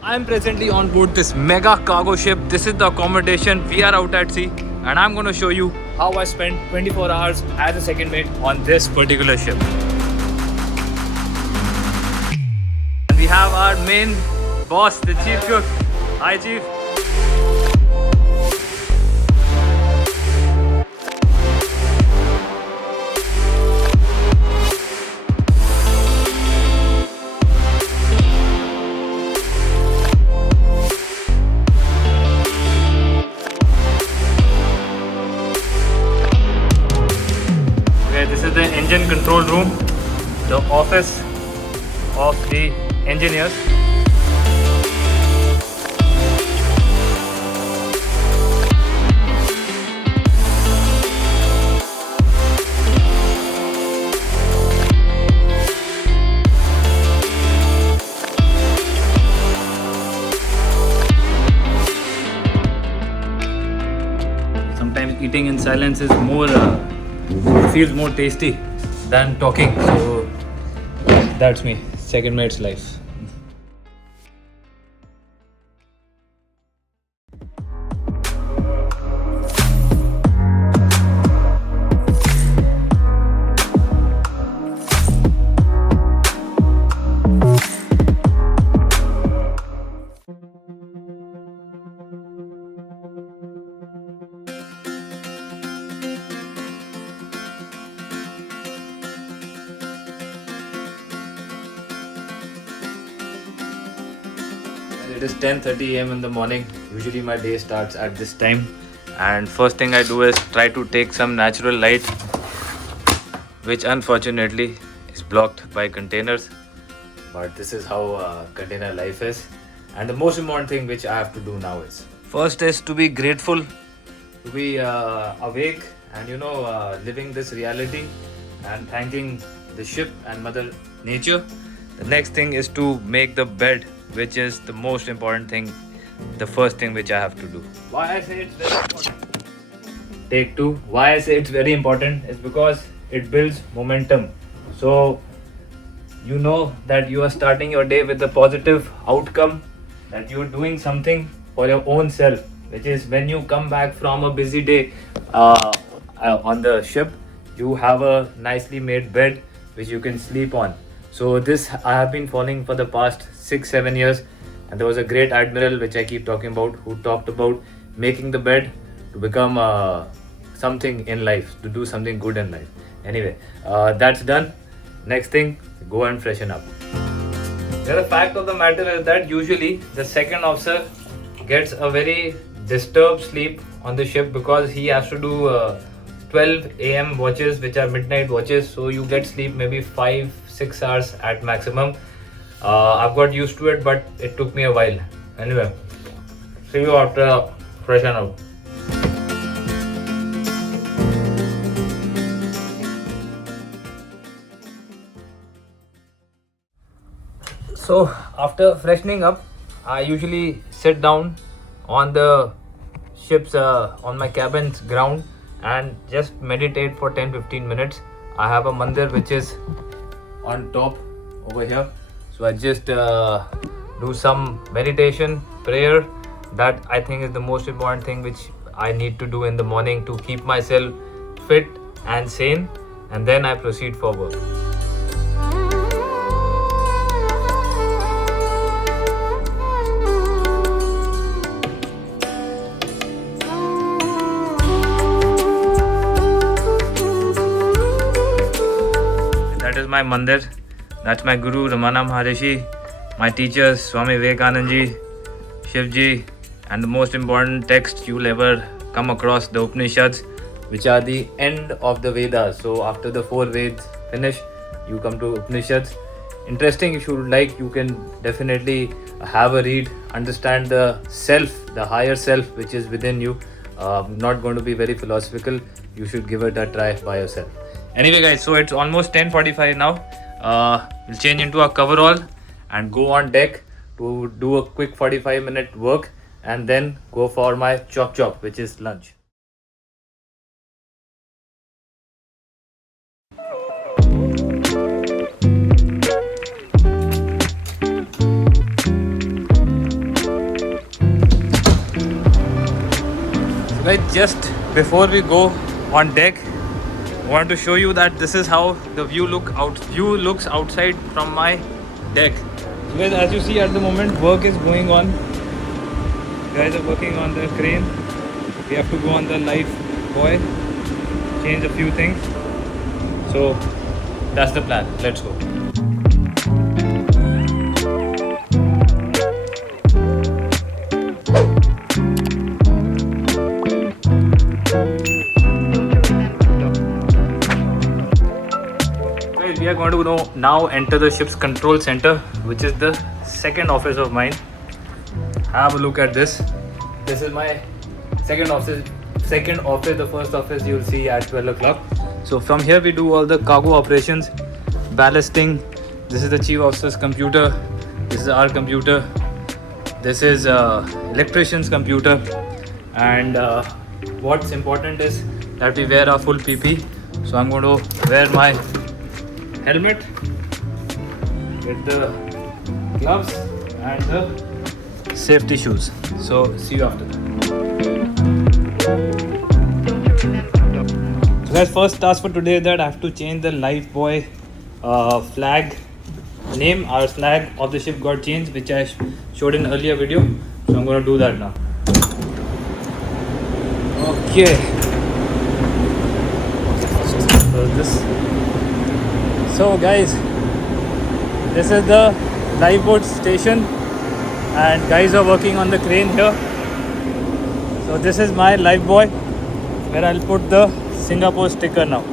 I am presently on board this mega cargo ship. This is the accommodation. We are out at sea, and I'm going to show you how I spent 24 hours as a second mate on this particular ship. And we have our main boss, the chief cook. Hi, chief. This is the engine control room, the office of the engineers. Sometimes eating in silence is more feels more tasty than talking. So that's me, second mate's life. It is 10:30 a.m. in the morning. Usually my day starts at this time, and first thing I do is try to take some natural light, which unfortunately is blocked by containers. But this is how container life is. And the most important thing which I have to do now is first is to be grateful, to be awake, and living this reality and thanking the ship and Mother Nature. The next thing is to make the bed, which is the most important thing, the first thing which I have to do. Why I say it's very important? Take two. Why I say it's very important is because it builds momentum. So you know that you are starting your day with a positive outcome, that you're doing something for your own self, which is when you come back from a busy day on the ship, you have a nicely made bed which you can sleep on. So this I have been following for the past 6-7 years, and there was a great admiral which I keep talking about, who talked about making the bed to become something in life, to do something good in life. Anyway, that's done. Next thing, go and freshen up. The fact of the matter is that usually the second officer gets a very disturbed sleep on the ship because he has to do 12 a.m. watches, which are midnight watches. So you get sleep maybe 5-6 hours at maximum. I've got used to it, but it took me a while. Anyway, see you after freshen up. So after freshening up, I usually sit down on the ship's on my cabin's ground and just meditate for 10-15 minutes. I have a mandir which is on top over here, so I just do some meditation, prayer. That I think is the most important thing which I need to do in the morning to keep myself fit and sane, and then I proceed for work. That is my mandir. That's my guru Ramana Maharishi, my teachers Swami Vivekanand ji, Shiv ji, and the most important text you'll ever come across, the Upanishads, which are the end of the Vedas. So after the 4 Veds finish, you come to Upanishads. Interesting. If you like, you can definitely have a read, understand the self, the higher self which is within you. Not going to be very philosophical. You should give it a try by yourself. Anyway guys, so it's almost 10:45 now. We'll change into our coverall and go on deck to do a quick 45-minute work, and then go for my chop, which is lunch. Right, just before we go on deck, I want to show you that this is how the view looks outside from my deck. Because as you see at the moment, work is going on. Guys are working on the crane. We have to go on the life buoy, change a few things. So that's the plan. Let's go. We are going to now enter the ship's control center, which is the second office of mine. Have a look at this. This is my second office. The first office you'll see at 12 o'clock. So from here we do all the cargo operations, ballasting. This is the chief officer's computer. This is our computer. This is electrician's computer. And what's important is that we wear our full PP. So I'm going to wear my helmet with the gloves and the safety shoes. So see you after that. So guys, first task for today is that I have to change the lifebuoy flag name. Our flag of the ship got changed, which I showed in earlier video. So I'm going to do that now. Okay. So guys, this is the lifeboat station and guys are working on the crane here. So this is my lifebuoy where I'll put the Singapore sticker now.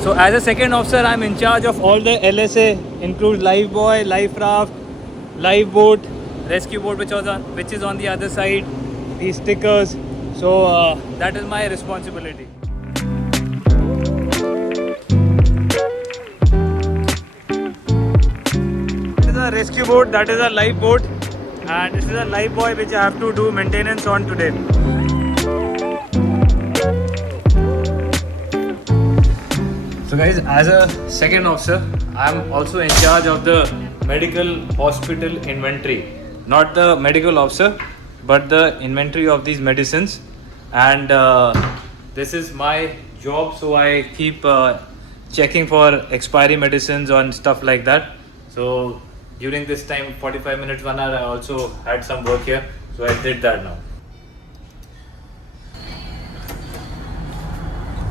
So as a second officer, I'm in charge of all the LSA, includes lifebuoy, life raft, lifeboat, rescue boat which is on the other side, these stickers. So that is my responsibility. Rescue boat, that is a lifeboat, and this is a lifebuoy which I have to do maintenance on today. So guys, as a second officer, I am also in charge of the medical hospital inventory. Not the medical officer, but the inventory of these medicines. And this is my job, so I keep checking for expiry medicines and stuff like that. So during this time, 45 minutes, 1 hour, I also had some work here. So I did that now.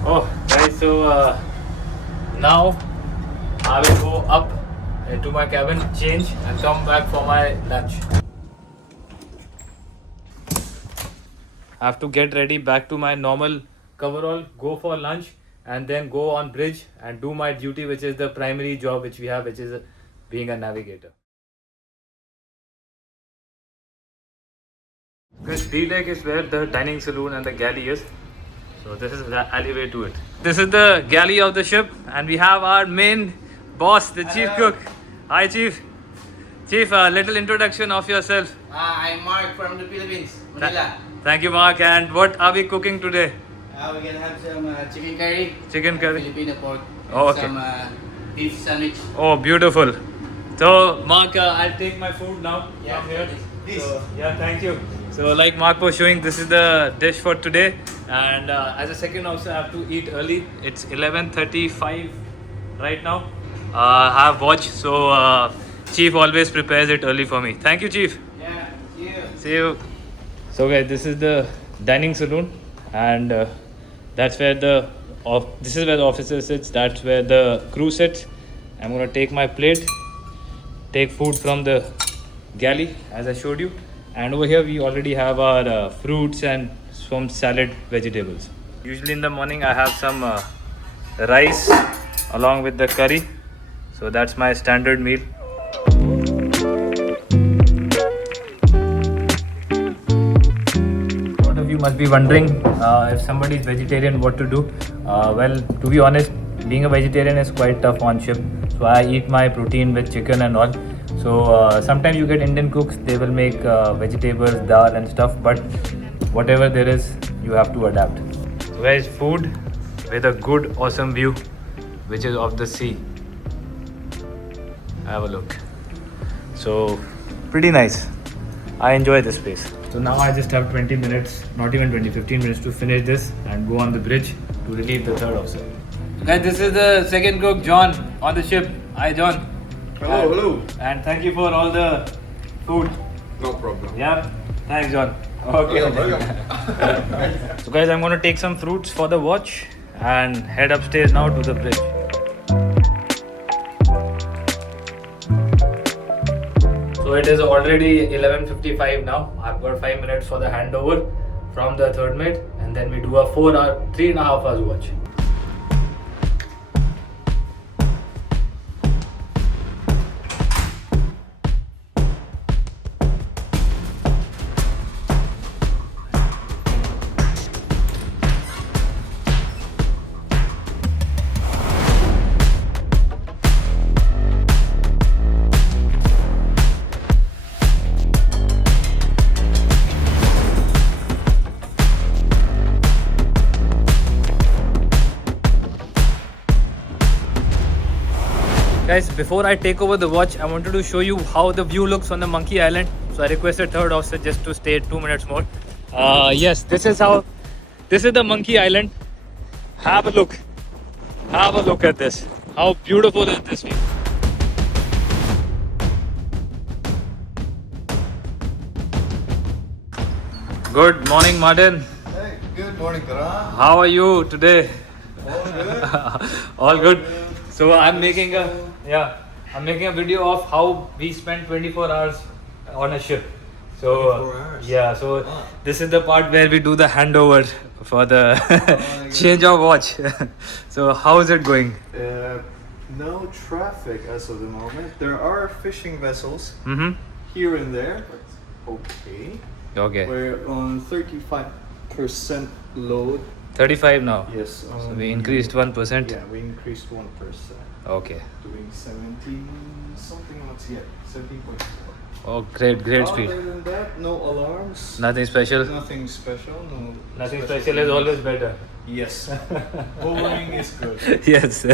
Oh guys, so now I will go up to my cabin, change and come back for my lunch. I have to get ready back to my normal coverall, go for lunch and then go on bridge and do my duty, which is the primary job which we have, which is being a navigator. This B-deck is where the dining saloon and the galley is. So this is the alleyway to it. This is the galley of the ship and we have our main boss, the chief cook. Hi chief. Chief, a little introduction of yourself. I'm Mark from the Philippines, Manila. Thank you Mark. And what are we cooking today? We're gonna have some chicken curry. Chicken curry. Filipino pork. Oh, okay. Some beef sandwich. Oh, beautiful. So Mark, I'll take my food now. Yeah, from here. please. So, yeah, thank you. So like Mark was showing, this is the dish for today. And as a second officer, I have to eat early. It's 11:35 right now. I have watch, so Chief always prepares it early for me. Thank you, Chief. Yeah, see you. See you. So guys, this is the dining saloon, and that's where this is where the officer sits. That's where the crew sits. I'm gonna take my plate, take food from the galley as I showed you, and over here we already have our fruits and some salad vegetables. Usually in the morning I have some rice along with the curry, so that's my standard meal. Lot of you must be wondering if somebody is vegetarian, what to do. Well, to be honest, being a vegetarian is quite tough on ship, so I eat my protein with chicken and all. So sometimes you get Indian cooks, they will make vegetables, dal and stuff, but whatever there is, you have to adapt. So guys, food with a good awesome view, which is of the sea. Have a look. So pretty nice. I enjoy this place. So now I just have 20 minutes, not even 20, 15 minutes to finish this and go on the bridge to relieve the third officer. Guys, this is the second cook, John, on the ship. Hi, John. Hello. And thank you for all the food. No problem. Yeah, thanks, John. Okay. So guys, I'm going to take some fruits for the watch and head upstairs now to the bridge. So it is already 11:55 now. I've got 5 minutes for the handover from the third mate, and then we do a 3.5 hours watch. Guys, before I take over the watch, I wanted to show you how the view looks on the Monkey Island. So I requested third officer just to stay 2 minutes more. Yes, this is the Monkey Island. Have a look. Have a look at this. How beautiful is this view? Good morning, Martin. Hey, good morning, Karan. How are you today? All good? All good. So I'm making a video of how we spend 24 hours on a ship. So 24 hours? yeah, so Wow. this is the part where we do the handover for the change of watch. So how is it going? No traffic as of the moment. There are fishing vessels Mm-hmm. here and there, but okay. Okay. We're on 35% load. 35 now. Yes. So we increased 1%. Yeah, we increased 1%. Okay. Doing 17 something else. Yeah, 17.4. Oh, great speed. Other than that, no alarms. Nothing special. Nothing special. No. Nothing special is always better. Yes. Boring is good. Yes.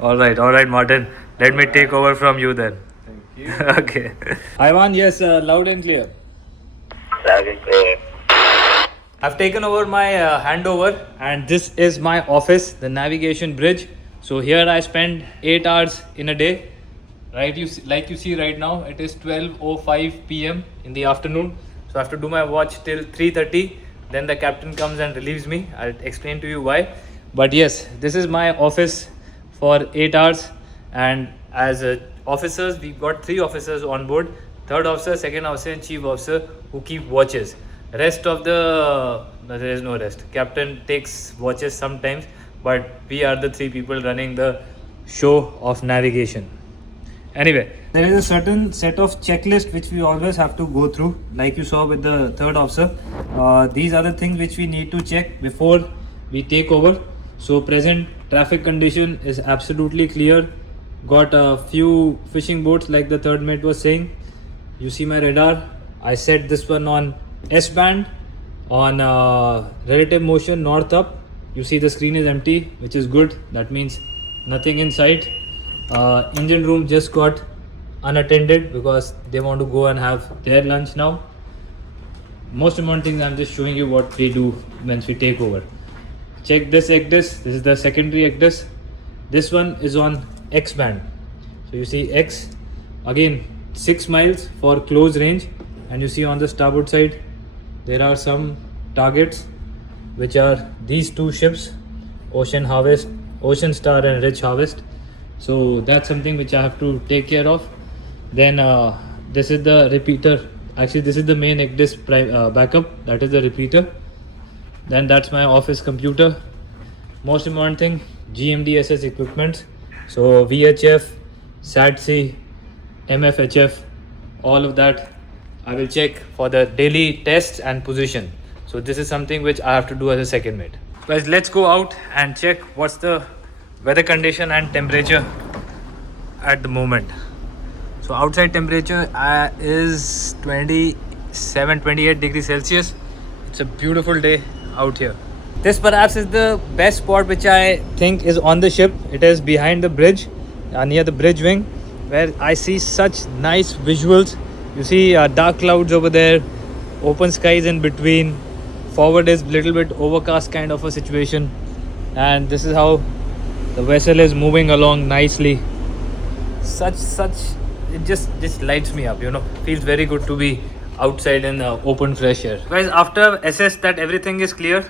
All right, Martin. Let me take over from you then. Thank you. Okay. Ivan, yes, loud and clear. Loud and clear. I've taken over my handover, and this is my office, the navigation bridge. So here I spend 8 hours in a day. Right, like you see right now, it is 12:05 p.m. in the afternoon. So I have to do my watch till 3:30. Then the captain comes and relieves me. I'll explain to you why. But yes, this is my office for 8 hours. And as officers, we've got 3 officers on board: third officer, second officer, and chief officer, who keep watches. Rest of there is no rest. Captain takes watches sometimes, but we are the 3 people running the show of navigation. Anyway, there is a certain set of checklist which we always have to go through, like you saw with the third officer. These are the things which we need to check before we take over. So present traffic condition is absolutely clear. Got a few fishing boats like the third mate was saying. You see my radar. I set this one on S band on relative motion north up. You see the screen is empty, which is good. That means nothing in sight. Engine room just got unattended because they want to go and have their lunch now. Most important thing, I'm just showing you what we do once we take over. Check this ECDIS. This is the secondary ECDIS. This one is on X band. So you see X, again 6 miles for close range, and you see on the starboard side there are some targets, which are these 2 ships, Ocean Harvest, Ocean Star and Rich Harvest. So that's something which I have to take care of. Then this is the repeater. Actually, this is the main ECDIS backup. That is the repeater. Then that's my office computer. Most important thing, GMDSS equipment. So VHF, SATC, MFHF, all of that I will check for the daily tests and position. So this is something which I have to do as a second mate. Guys, let's go out and check what's the weather condition and temperature at the moment. So outside temperature is 27-28 degrees Celsius. It's a beautiful day out here. This perhaps is the best spot which I think is on the ship. It is behind the bridge, near the bridge wing, where I see such nice visuals You see dark clouds over there, open skies in between. Forward is little bit overcast kind of a situation, and this is how the vessel is moving along nicely. Such it just lights me up, you know. Feels very good to be outside in open fresh air. Guys, after assess that everything is clear,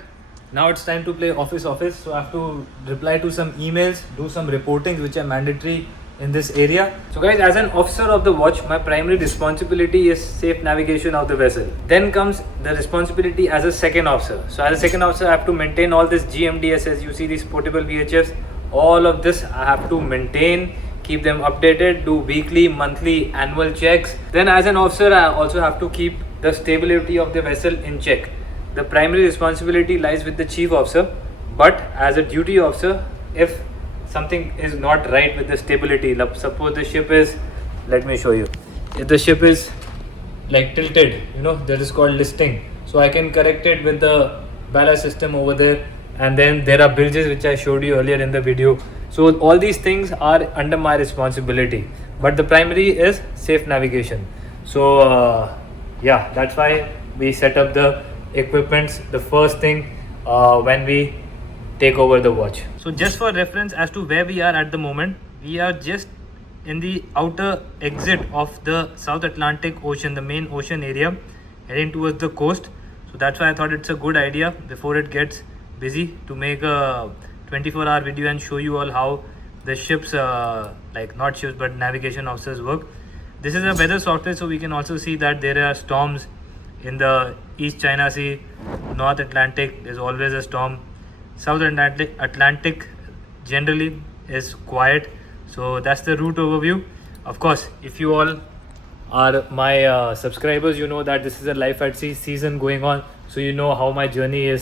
now it's time to play office. So I have to reply to some emails, do some reportings which are mandatory in this area. So guys, as an officer of the watch, my primary responsibility is safe navigation of the vessel. Then comes the responsibility as a second officer. So as a second officer, I have to maintain all this GMDSS. You see these portable VHFs, all of this I have to maintain, keep them updated, do weekly, monthly, annual checks. Then as an officer, I also have to keep the stability of the vessel in check. The primary responsibility lies with the chief officer, but as a duty officer, if something is not right with the stability, suppose the ship is, let me show you, if the ship is like tilted, you know, that is called listing, so I can correct it with the ballast system over there. And then there are bilges which I showed you earlier in the video. So all these things are under my responsibility, but the primary is safe navigation. So yeah, that's why we set up the equipments the first thing when we take over the watch. So just for reference as to where we are at the moment, we are just in the outer exit of the South Atlantic Ocean, the main ocean area, heading towards the coast. So that's why I thought it's a good idea before it gets busy to make a 24-hour video and show you all how the ships, like not ships but navigation officers work. This is a weather software, so we can also see that there are storms in the East China Sea, North Atlantic, there's always a storm. South Atlantic generally is quiet. So that's the route overview. Of course, if you all are my subscribers, you know that this is a life at sea season going on. So you know how my journey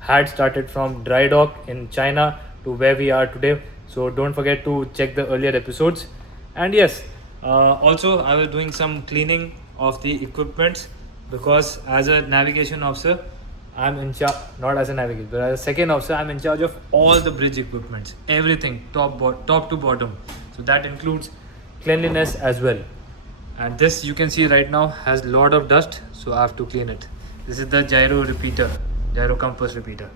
had started from dry dock in China to where we are today. So don't forget to check the earlier episodes. And yes, also I was doing some cleaning of the equipments, because as a navigation officer, I'm in charge, not as a navigator, but as a second officer, I'm in charge of all the bridge equipments, everything, top to bottom. So that includes cleanliness as well. And this, you can see right now, has a lot of dust, so I have to clean it. This is the gyro compass repeater.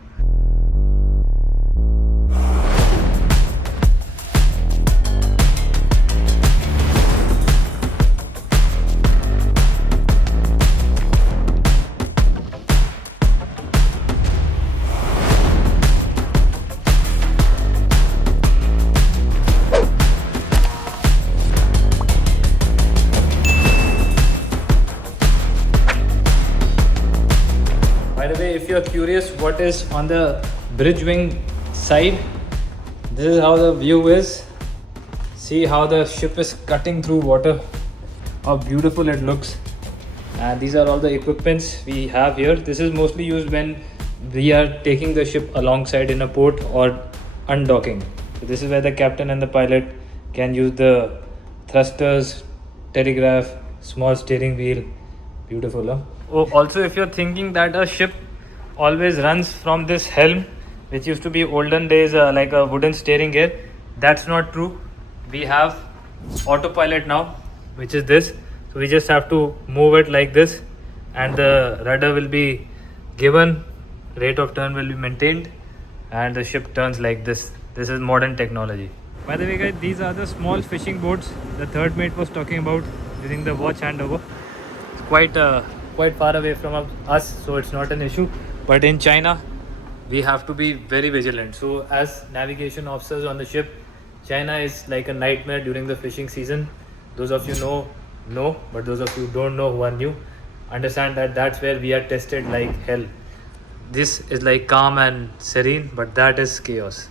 By the way, if you're curious what is on the bridge wing side, this is how the view is. See how the ship is cutting through water, how beautiful it looks. And these are all the equipments we have here. This is mostly used when we are taking the ship alongside in a port or undocking. So this is where the captain and the pilot can use the thrusters, telegraph, small steering wheel. Beautiful, huh? Oh, also, if you're thinking that a ship always runs from this helm, which used to be olden days like a wooden steering gear, that's not true. We have autopilot now, which is this. So we just have to move it like this, and the rudder will be given, rate of turn will be maintained, and the ship turns like this. This is modern technology. By the way, guys, these are the small fishing boats the third mate was talking about during the watch handover. It's quite far away from us, so it's not an issue. But in China, we have to be very vigilant. So as navigation officers on the ship, China is like a nightmare during the fishing season. Those of you know, but those of you who don't know, who are new, understand that that's where we are tested like hell. This is like calm and serene, but that is chaos.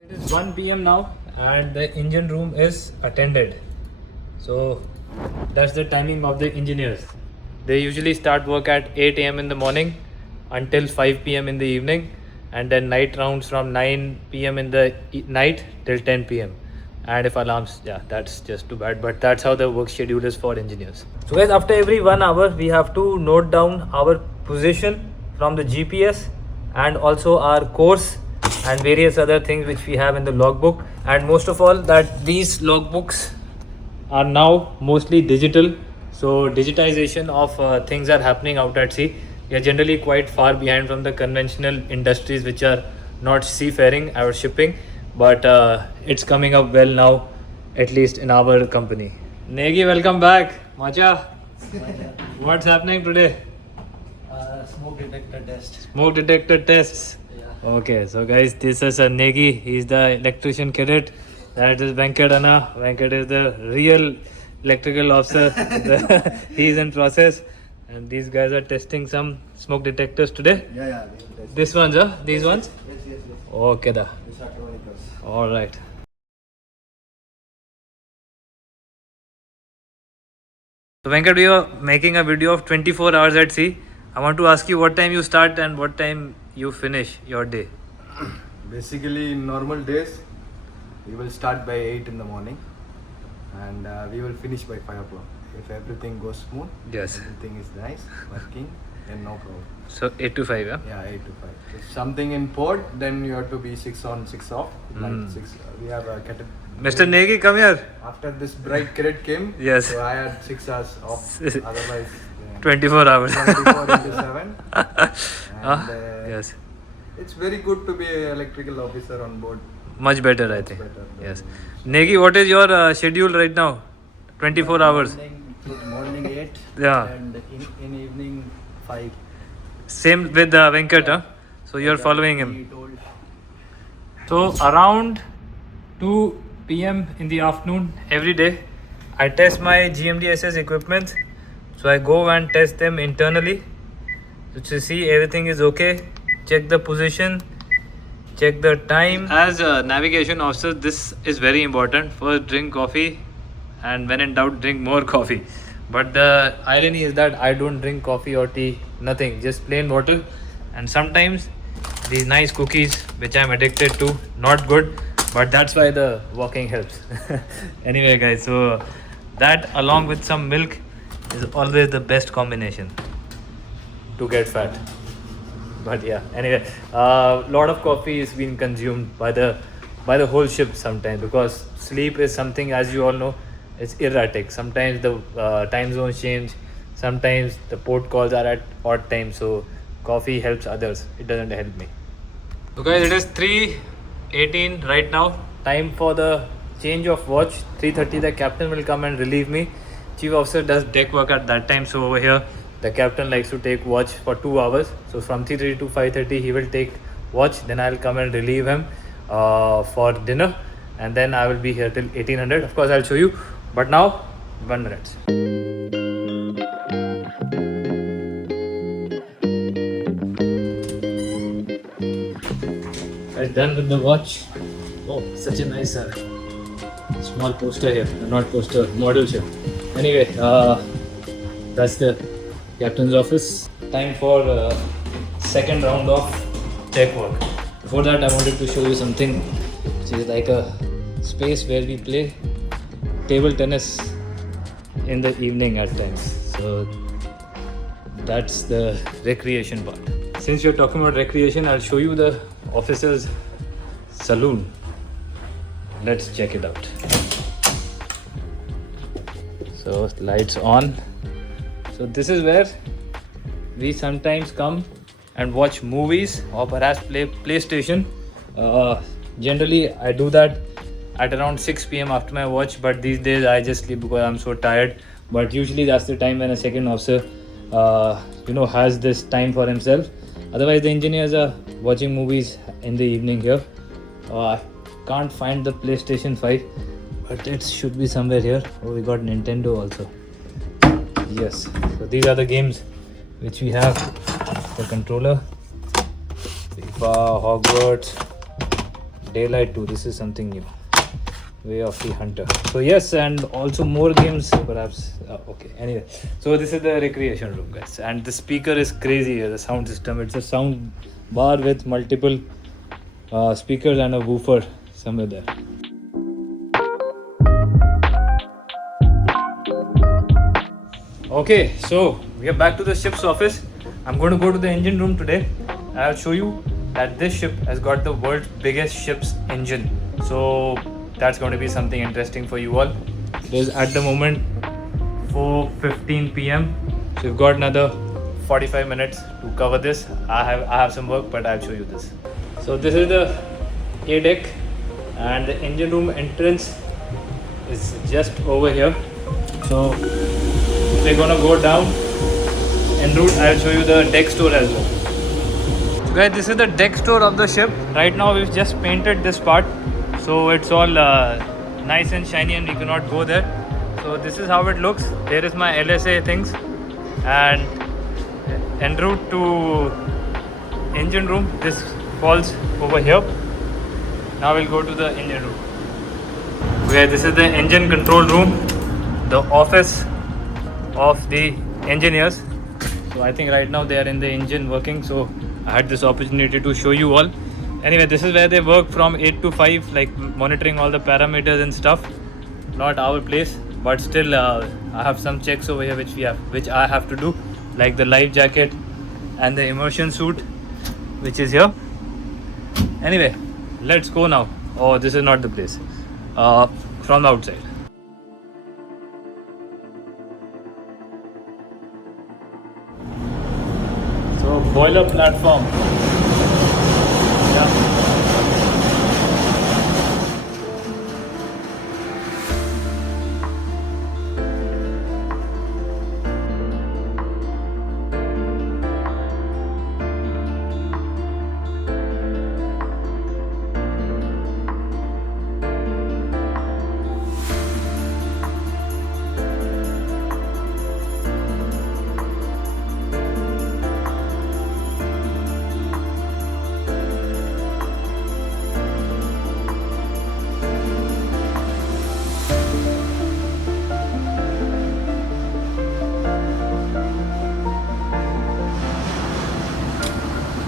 It is 1 PM now and the engine room is attended. So that's the timing of the engineers. They usually start work at 8 AM in the morning until 5 PM in the evening, and then night rounds from 9 PM in the night till 10 PM. And if alarms, yeah, that's just too bad, but that's how the work schedule is for engineers. So guys, after every 1 hour, we have to note down our position from the GPS and also our course and various other things which we have in the logbook. and most of all that these logbooks are now mostly digital. So digitization of things are happening out at sea. We are generally quite far behind from the conventional industries which are not seafaring or shipping, but it's coming up well now, at least in our company. Negi, welcome back. Macha, what's happening today? Smoke detector test. Smoke detector tests. Yeah. Okay, so guys, this is Negi. He's the electrician cadet. That is Venkat Anna. Venkat is the real electrical officer. He's in process, and these guys are testing some smoke detectors today. Yeah. This ones, huh? These ones? Yes. Okay, da. These are chronicles. All right. So Venkat, we are making a video of 24 hours at sea. I want to ask you what time you start and what time you finish your day. Basically, in normal days, we will start by 8 in the morning and we will finish by 5 o'clock. If everything goes smooth, Yes. everything is nice, working, then no problem. So 8 to 5, yeah? Yeah, 8 to 5. If something in port, then you have to be 6 on, 6 off. Like 6, we have a cadet. Mr. Negi, come here. After this bright cadet came, Yes. so I had 6 hours off. Otherwise, 24 hours. 24 into 7. Ah, And, yes. It's very good to be an electrical officer on board. Much better, I think. better. Yes. Negi, what is your schedule right now? 24 hours. Morning 8. Yeah. And in evening 5. Same with Venkat, huh? So you're following him. He told. So around 2 p.m. in the afternoon every day, I test my GMDSS equipment. So I go and test them internally. So to see everything is okay, check the position, check the time. As a navigation officer, this is very important. First, drink coffee, and when in doubt, drink more coffee. But the irony is that I don't drink coffee or tea, nothing, just plain water. And sometimes these nice cookies, which I'm addicted to, not good, but that's why the walking helps. Anyway, guys, so that along with some milk is always the best combination to get fat. But yeah, anyway, lot of coffee is being consumed by the whole ship sometimes, because sleep is something, as you all know, it's erratic. Sometimes the time zones change, sometimes the port calls are at odd times, so coffee helps others, it doesn't help me. So guys, it is 3:18 right now. Time for the change of watch. 3:30 the captain will come and relieve me. Chief officer does deck work at that time, so over here the captain likes to take watch for 2 hours. So from 3:30 to 5:30 he will take watch, then I'll come and relieve him for dinner, and then I will be here till 1800. Of course I'll show you, but now 1 minute. I'm done with the watch. Oh, such a nice small poster here. Not poster, model ship. Anyway, that's the captain's office. Time for second round of check work. Before that, I wanted to show you something which is like a space where we play table tennis in the evening at times. So that's the recreation part. Since you're talking about recreation, I'll show you the officer's saloon. Let's check it out. So lights on. So this is where we sometimes come and watch movies or perhaps play PlayStation. Generally I do that at around 6 p.m. after my watch, but these days I just sleep because I'm so tired. But usually that's the time when a second officer has this time for himself. Otherwise the engineers are watching movies in the evening here. I can't find the PlayStation 5, but it should be somewhere here. Oh, we got Nintendo also. Yes, so these are the games which we have. The controller, FIFA, Hogwarts, Daylight 2. This is something new. Way of the Hunter. So yes, and also more games perhaps. Okay, anyway, so this is the recreation room, guys, and the speaker is crazy here. The sound system, it's a sound bar with multiple speakers and a woofer somewhere there. Okay, so we are back to the ship's office. I'm going to go to the engine room today. I'll show you that this ship has got the world's biggest ship's engine. So that's going to be something interesting for you all. It is at the moment 4:15 p.m. So we've got another 45 minutes to cover this. I have some work, but I'll show you this. So this is the A deck, and the engine room entrance is just over here. So we're gonna go down en route. I'll show you the deck store as well. So guys, this is the deck store of the ship. Right now we've just painted this part, so it's all nice and shiny and we cannot go there. So this is how it looks. There is my LSA things, and en route to engine room, this falls over here. Now we'll go to the engine room. Okay, this is the engine control room, the office of the engineers. So I think right now they are in the engine working, so I had this opportunity to show you all. Anyway, this is where they work from 8 to 5, like monitoring all the parameters and stuff. Not our place, but still I have some checks over here which I have to do, like the life jacket and the immersion suit, which is here. Anyway, let's go now. Oh, this is not the place. From the outside. So boiler platform. Yeah.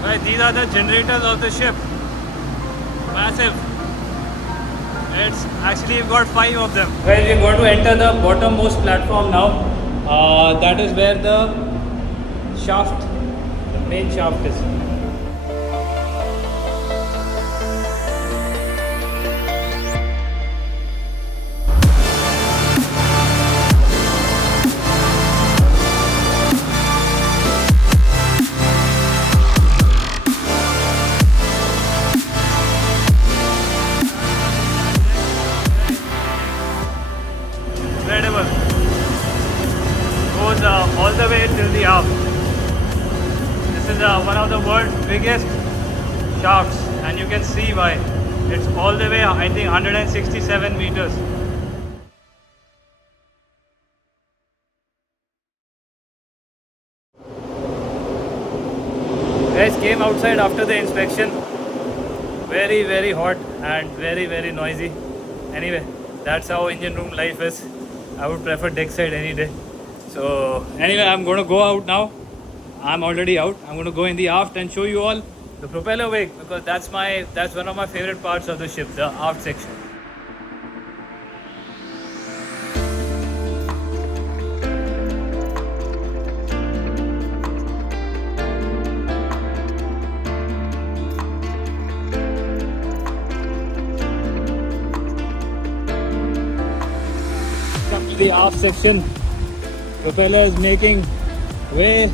Right, these are the generators of the ship. Massive. It's actually, we've got 5 of them. Well, we're going to enter the bottommost platform now. That is where the shaft, the main shaft is. Incredible. Goes all the way till the aft. This is one of the world's biggest shafts, and you can see why. It's all the way, I think, 167 meters. Guys, came outside after the inspection. Very, very hot and very, very noisy. Anyway, that's how engine room life is. I would prefer deck side any day. So anyway, I'm going to go out now. I'm already out. I'm going to go in the aft and show you all the propeller wake, because that's one of my favorite parts of the ship, the aft section. Come to the aft section. Propeller is making way.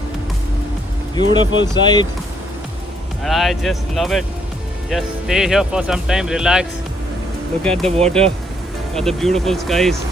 Beautiful sight, and I just love it. Just stay here for some time, relax, look at the water, at the beautiful skies.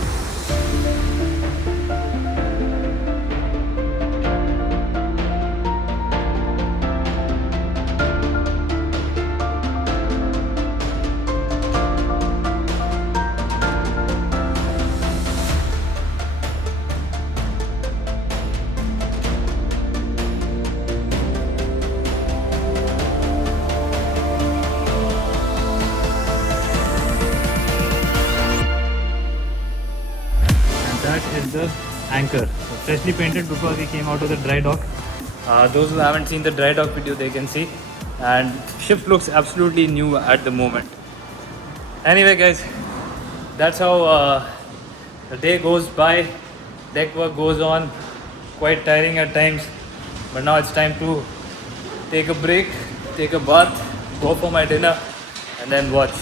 That is the anchor, so freshly painted because we came out of the dry dock. Those who haven't seen the dry dock video, they can see, and ship looks absolutely new at the moment. Anyway guys, that's how the day goes by. Deck work goes on, quite tiring at times, but now it's time to take a break, take a bath, go for my dinner, and then watch.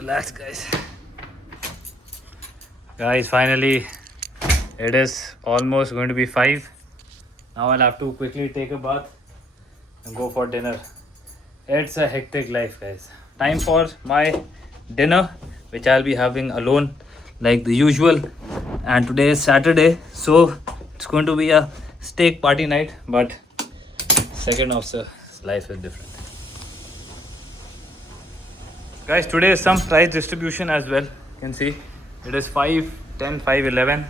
Relax, guys. Guys, finally, it is almost going to be 5. Now I'll have to quickly take a bath and go for dinner. It's a hectic life, guys. Time for my dinner, which I'll be having alone, like the usual. And today is Saturday, so it's going to be a steak party night. But second officer, life is different. Guys, today is some price distribution as well. You can see it is 5, 10, 5, 11.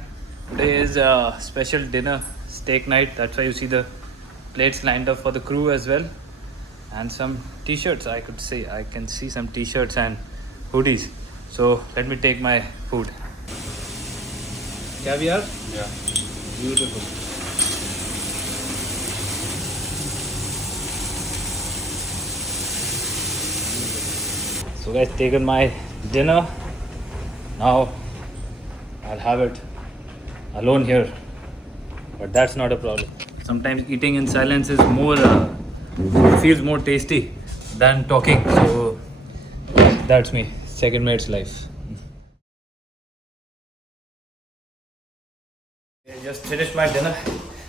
Today is a special dinner steak night. That's why you see the plates lined up for the crew as well. And some t-shirts, I can see some t-shirts and hoodies. So let me take my food. Caviar? Yeah. Beautiful. So guys, taken my dinner. Now I'll have it alone here, but that's not a problem. Sometimes eating in silence is more feels more tasty than talking. So that's me. Second mate's life. I just finished my dinner.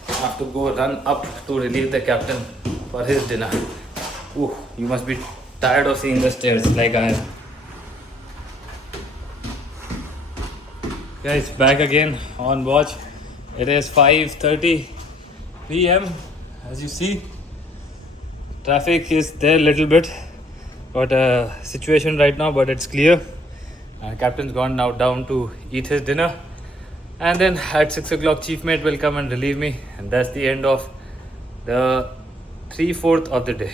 I have to go run up to relieve the captain for his dinner. Ooh, you must be tired of seeing the stairs like I am. Guys, back again on watch. It is 5:30 p.m. As you see, traffic is there a little bit, but situation right now, but it's clear. Captain's gone now down to eat his dinner, and then at 6 o'clock chief mate will come and relieve me, and that's the end of the 3/4 of the day.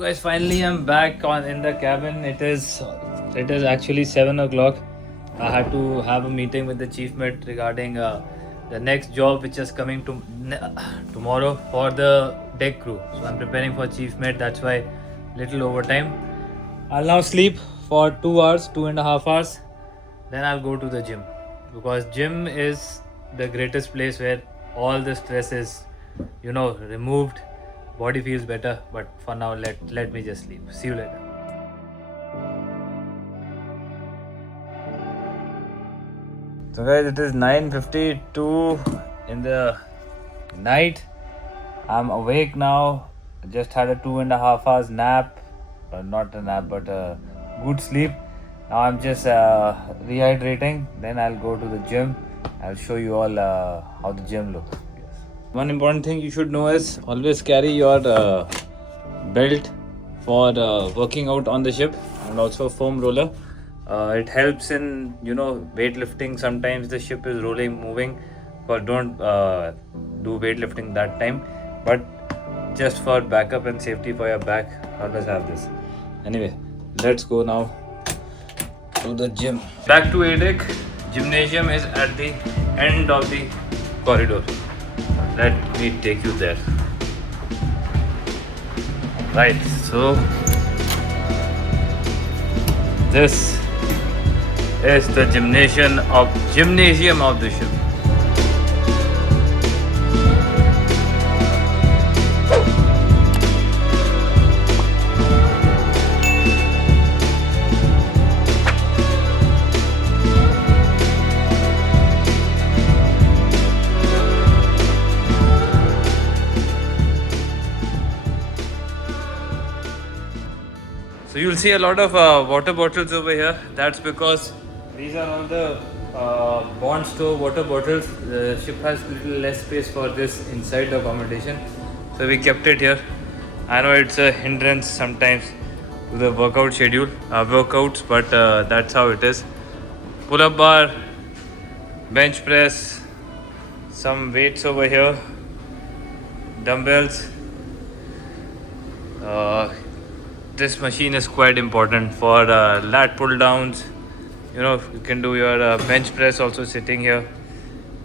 Guys, finally I'm back in the cabin. It is actually 7 o'clock. I had to have a meeting with the chief mate regarding the next job which is coming tomorrow for the deck crew. So I'm preparing for chief mate. That's why little overtime. I'll now sleep for 2 hours, 2.5 hours. Then I'll go to the gym, because gym is the greatest place where all the stress is, removed. Body feels better, but for now let me just sleep. See you later. So guys, it is 9:52 in the night. I'm awake now. I just had a 2.5 hours nap. Not a nap, but a good sleep. Now I'm just rehydrating. Then I'll go to the gym. I'll show you all how the gym looks. One important thing you should know is always carry your belt for working out on the ship, and also foam roller. It helps in weightlifting. Sometimes the ship is moving, but don't do weightlifting that time. But just for backup and safety for your back, always have this. Anyway, let's go now to the gym. Back to ADEC. Gymnasium is at the end of the corridor. Let me take you there. Right, so this is the gymnasium of the ship. So you'll see a lot of water bottles over here. That's because these are all the bond store water bottles. The ship has little less space for this inside the accommodation, so we kept it here. I know it's a hindrance sometimes to the workouts, but that's how it is. Pull-up bar, bench press, some weights over here, dumbbells. This machine is quite important for lat pull downs. You can do your bench press also sitting here.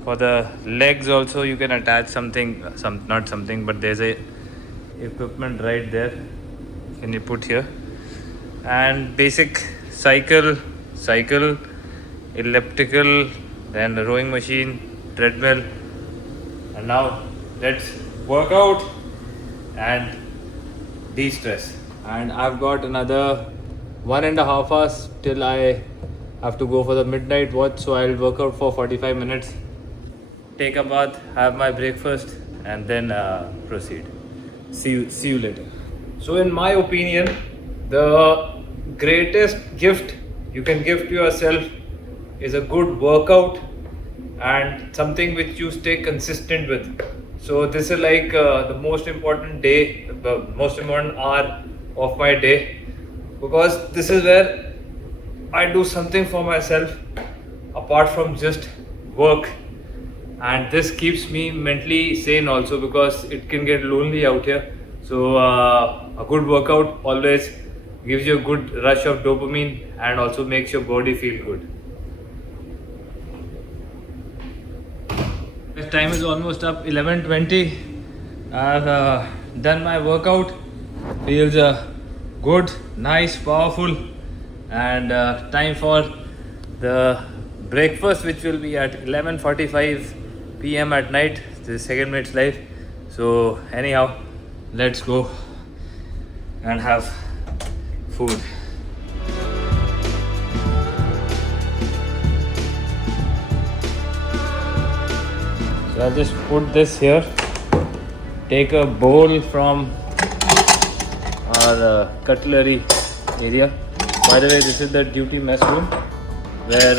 For the legs also you can attach but there's a equipment right there. Can you put here? And basic cycle, elliptical, then the rowing machine, treadmill, and And now let's work out and de-stress. And I've got another 1.5 hours till I have to go for the midnight watch, so I'll work out for 45 minutes, take a bath, have my breakfast, and then proceed. See you later. So in my opinion, the greatest gift you can give to yourself is a good workout and something which you stay consistent with. So this is like the most important day, the most important hour of my day, because this is where I do something for myself apart from just work. And this keeps me mentally sane also, because it can get lonely out here. So a good workout always gives you a good rush of dopamine and also makes your body feel good. The time is almost up, 11:20. I've done my workout. Feels good, nice, powerful, and time for the breakfast, which will be at 11:45 p.m. at night. This is Second Mates Live. So anyhow, let's go and have food. So I'll just put this here, take a bowl from our cutlery area. By the way, this is the duty mess room, where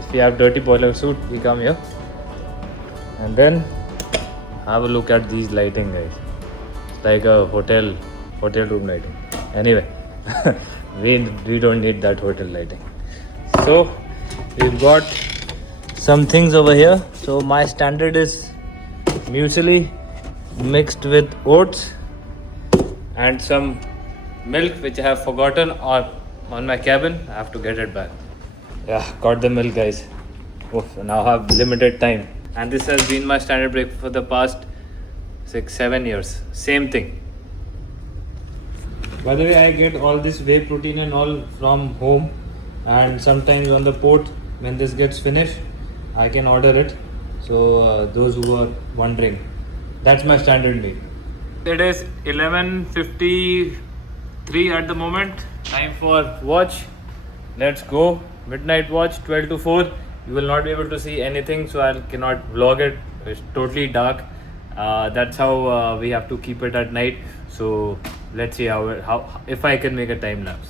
if we have dirty boiler suit, we come here. And then have a look at these lighting, guys. It's like a hotel room lighting. Anyway, we don't need that hotel lighting. So we've got some things over here. So my standard is muesli mixed with oats and some milk, which I have forgotten on my cabin. I have to get it back. Yeah, got the milk, guys. Oof, now I have limited time. And this has been my standard breakfast for the past 6-7 years. Same thing. By the way, I get all this whey protein and all from home, and sometimes on the port, when this gets finished, I can order it. So those who are wondering, that's my standard meal. It is 11:53 at the moment. Time for watch. Let's go. Midnight watch, 12 to 4. You will not be able to see anything, so I cannot vlog it. It's totally dark. That's how we have to keep it at night. So let's see how if I can make a time lapse.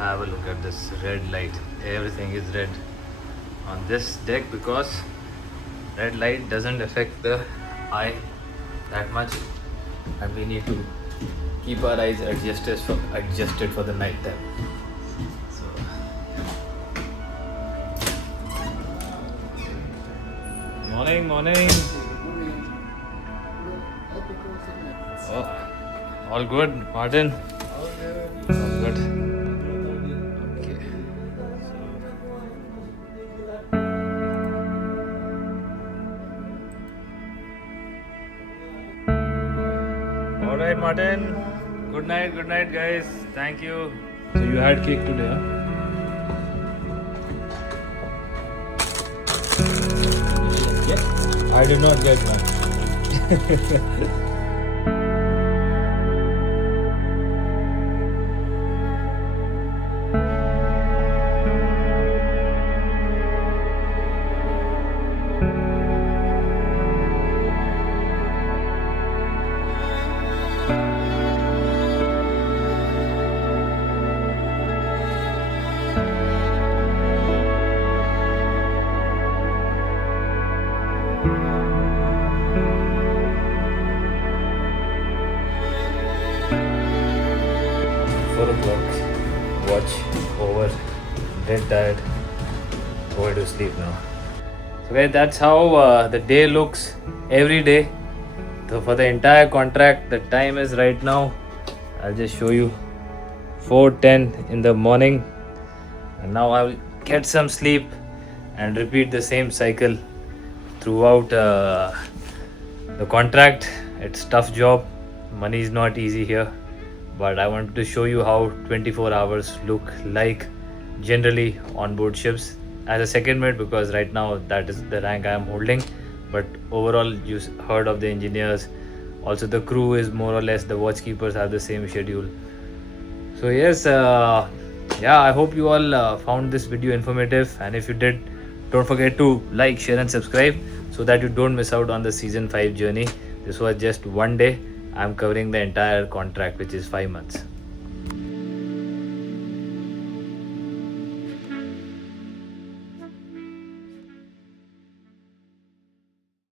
Have a look at this red light. Everything is red on this deck because red light doesn't affect the eye that much, and we need to keep our eyes adjusted for the night time. So morning. Oh, all good, Martin? All good. Okay. Alright, Martin. Good night, guys. Thank you. So you had cake today, huh? I did not get one. Watch over, dead tired, going to sleep now. So guys, that's how the day looks every day. So for the entire contract, the time is right now, I'll just show you, 4:10 in the morning, and now I'll get some sleep and repeat the same cycle throughout the contract. It's tough job, money is not easy here, but I wanted to show you how 24 hours look like generally on board ships as a second mate, because right now that is the rank I am holding. But overall, you heard of the engineers. Also, the crew is more or less, the watchkeepers have the same schedule. So yes, yeah, I hope you all found this video informative, and if you did, don't forget to like, share and subscribe so that you don't miss out on the season 5 journey. This was just one day. I'm covering the entire contract, which is 5 months.